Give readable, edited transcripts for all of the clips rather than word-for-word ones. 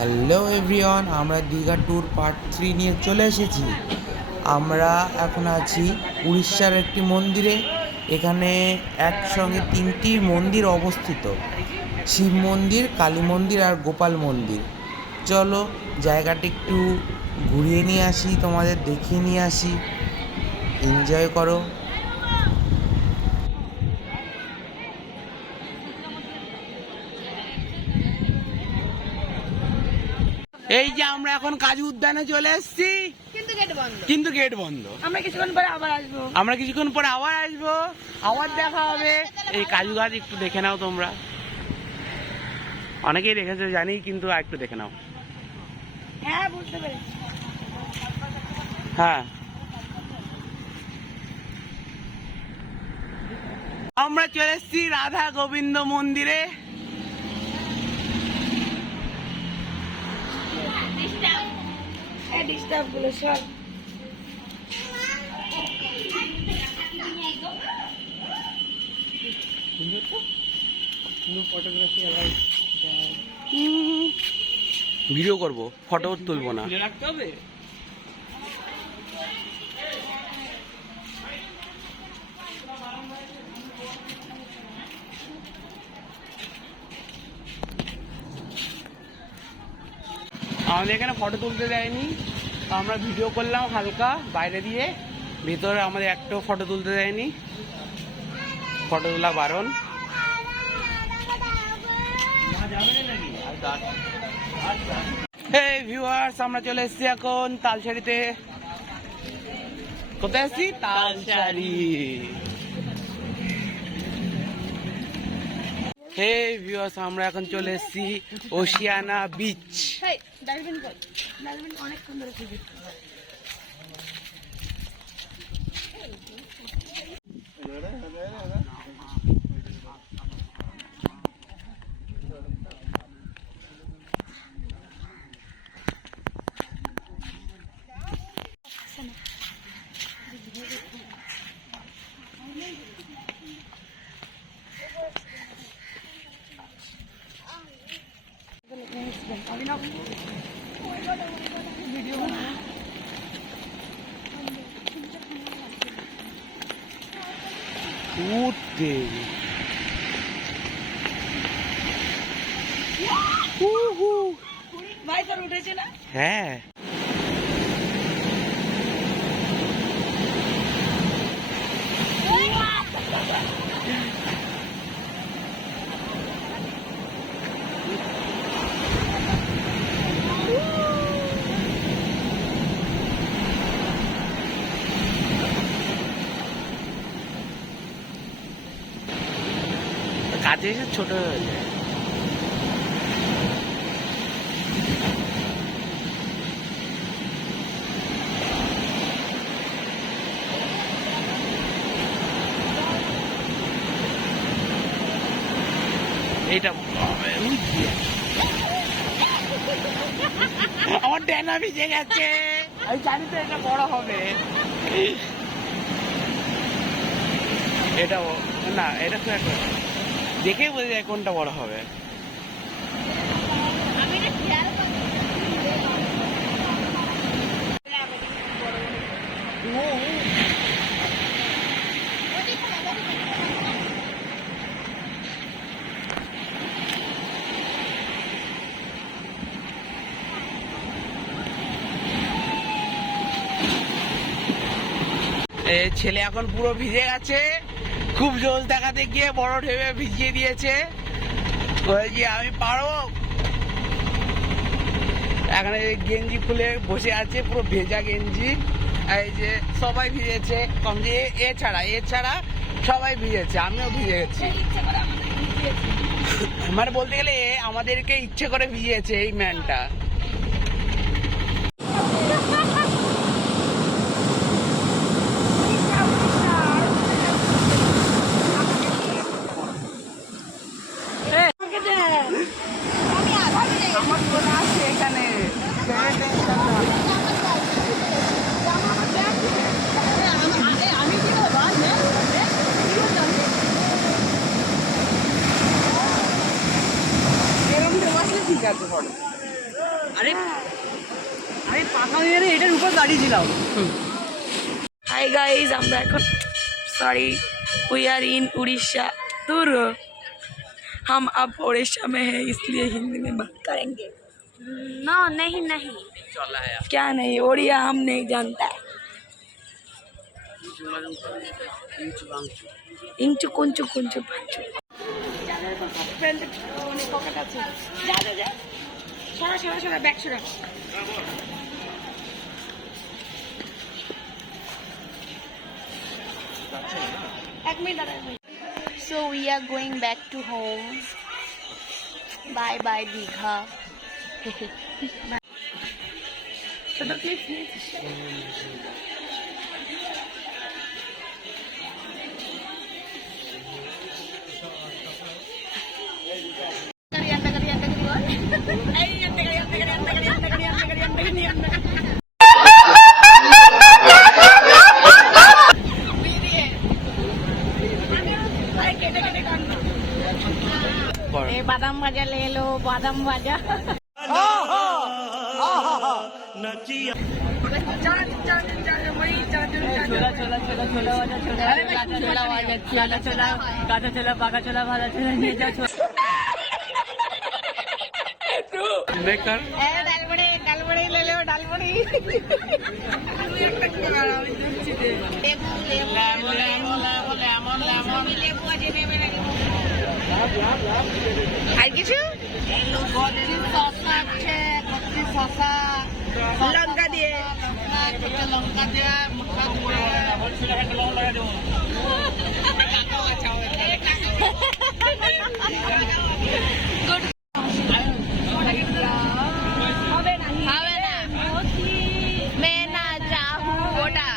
Hello everyone, আমরা Digha tour part 3 নিয়ে চলে এসেছি। আমরা এখন আছি উড়িষ্যার একটি মন্দিরে। এখানে একসঙ্গে 3টি মন্দির অবস্থিত: শিব মন্দির, কালী মন্দির আর গোপাল মন্দির। চলো জায়গাটা একটু ঘুরিয়ে নিয়ে আসি, তোমাদের দেখিয়ে নিয়ে আসি। এনজয় করো। এই যে আমরা এখন কাজু উদ্যানে চলে এসেছি, কিন্তু গেট বন্ধ। আমরা কিছুক্ষণ পরে আবার আসবো, আবার দেখা হবে। এই কাজু গাছ একটু দেখে নাও তোমরা, অনেকেই দেখেছো জানি, কিন্তু একটু দেখে নাও। হ্যাঁ, বুঝতে পেরেছি। হ্যাঁ, আমরা চলে এসেছি রাধা গোবিন্দ মন্দিরে। ডিস্টার্ব গুলো সব ভিডিও করবো, ফটো তুলবো না। রাখতে হবে। আমাদের এখানে ফটো তুলতে দেয়নি, আমরা ভিডিও করলাম হালকা বাইরে দিয়ে। ভেতরে আমাদের একটাও ফটো তুলতে দেয়নি, ফটো তোলা বারণ। হেই ভিউয়ার্স, আমরা চলে এসেছি এখন তালসারিতে। কোথায় এসেছি? তালসারি। হেই ভিউয়ার্স, আমরা এখন চলে এসেছি ওশিয়ানা বিচ। অনেক সুন্দর। উঠতে ভাই তোর উঠেছে না? হ্যাঁ, কাছে এসে ছোট হয়ে যায়। এইটা আমার ডেনা ভিজে গেছে, আমি জানি তো এটা বড় হবে। এটা না, এটা তো একটা দেখে বোঝা যায় কোনটা বড় হবে। ছেলে এখন পুরো ভিজে গেছে, খুব জোশ দেখাতে গিয়ে বড় ঢেবে ভিজিয়ে দিয়েছে। বলেছি আমি পারবো। এখানে গেঞ্জি খুলে বসে আছে, পুরো ভেজা গেঞ্জি। এই যে সবাই ভিজেছে, কম যে এ ছাড়া সবাই ভিজেছে, আমিও ভিজে গেছি। মানে বলতে গেলে আমাদেরকে ইচ্ছে করে ভিজিয়েছে এই ম্যানটা। আমার বোন আছে এখানে, এরকম ঠিক আছে। আরে আমি পাকা মেরে এটার উপর দাঁড়িয়েছিলাম। हाय गाइस हम এখন sorry we are in Orissa दूर हम अब उड़ीसा में है इसलिए हिंदी में बात करेंगे। नो नहीं नहीं क्या नहीं ओडिया हम नहीं जानता। इंचु कुंचु कुंचु पंचु फ्रेंड ने पॉकेट আছে যা যা যা সরা সরা সরা ব্যাক সরা এক মিনিট দাঁড়া। so we are going back to home. Bye bye Digha. ছোট ক্লিপ बादाम भाजा ले लो बादाम भाजा छोला छोला छोला छोला भाजा छोला छोला भाजा छोला छोला काचा छोला पाका छोला भाजा छोला নিয়ে যাও ডালবড়ি ले लो डालबड़ी আর কিছু লঙ্কা দিয়ে হবে না मैं ना चाहूँ ওটা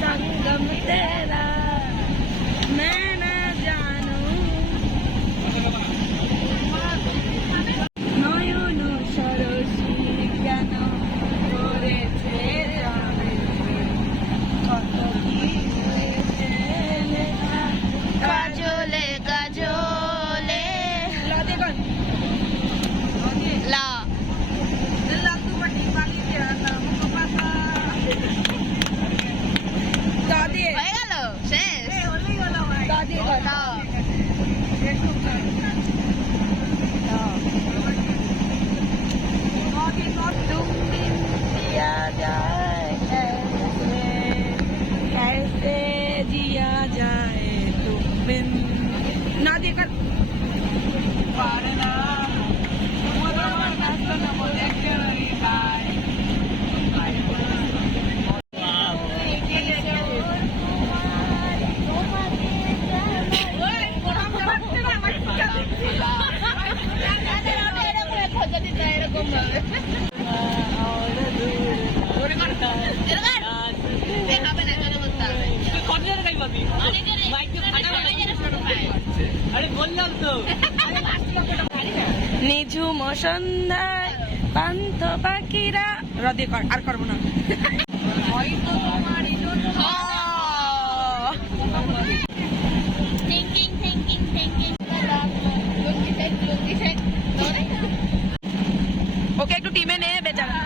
संगम तेरा मैं न जानू নয়ন সরসী কেন করেছে জানে কত কি হয়েছে লেখা কাজলে কাজলে লাদে কর লা লাদু বাটি পালি দিয়া না মুখ পাতা দাদি হয়ে গেল শেষ হলেই হলো ভাই দাদি দাও तुम बिन जिया जाए कैसे जिया जाए तुम बिन ना देकर আরে বললাম তো নিঝুম সন্ধ্যায় পান্থ পাখিরা রদে কর আর করবো না থিঙ্কিং থিঙ্কিং থিঙ্কিং ওকে একটু টিমে নে বেচারা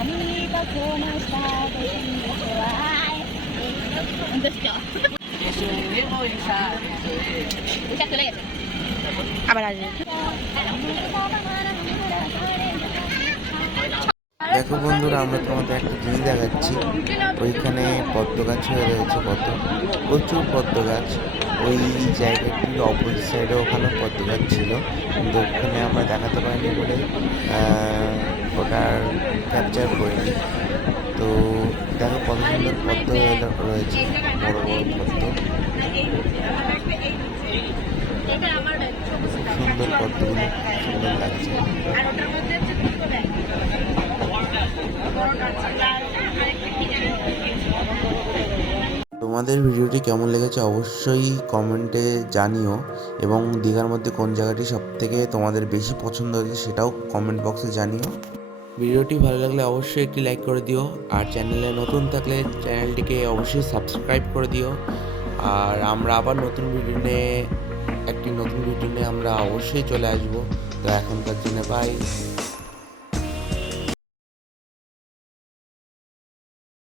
আমি কখন চলে গেছে আবার আসবে দেখো বন্ধুরা, আমরা তোমাদের একটা জিনিস দেখাচ্ছি। ওইখানে পদ্ম গাছ হয়ে রয়েছে, প্রচুর পদ্ম গাছ। ওই জায়গাটির অপোজিট সাইডে ওখানে পদ্ম গাছ ছিল, কিন্তু ওখানে আমরা দেখাতে পারিনি বলে ওটার ক্যাপচার করিনি। তো দেখো কত সুন্দর পদ্ম রয়েছে, বড় বড় পদ্ম, সুন্দর পদ্মগুলো সুন্দর লাগছে। তোমাদের ভিডিওটি কেমন লেগেছে অবশ্যই কমেন্টে জানিও, এবং দীঘার মধ্যে কোন জায়গাটি সবথেকে তোমাদের বেশি পছন্দ হয়েছে সেটাও কমেন্ট বক্সে জানিও। ভিডিওটি ভালো লাগলে অবশ্যই একটি লাইক করে দিও, আর চ্যানেলে নতুন থাকলে চ্যানেলটিকে অবশ্যই সাবস্ক্রাইব করে দিও। আর আমরা আবার নতুন ভিডিও নিয়ে আমরা অবশ্যই চলে আসবো। তো এখনকার জন্য বাই।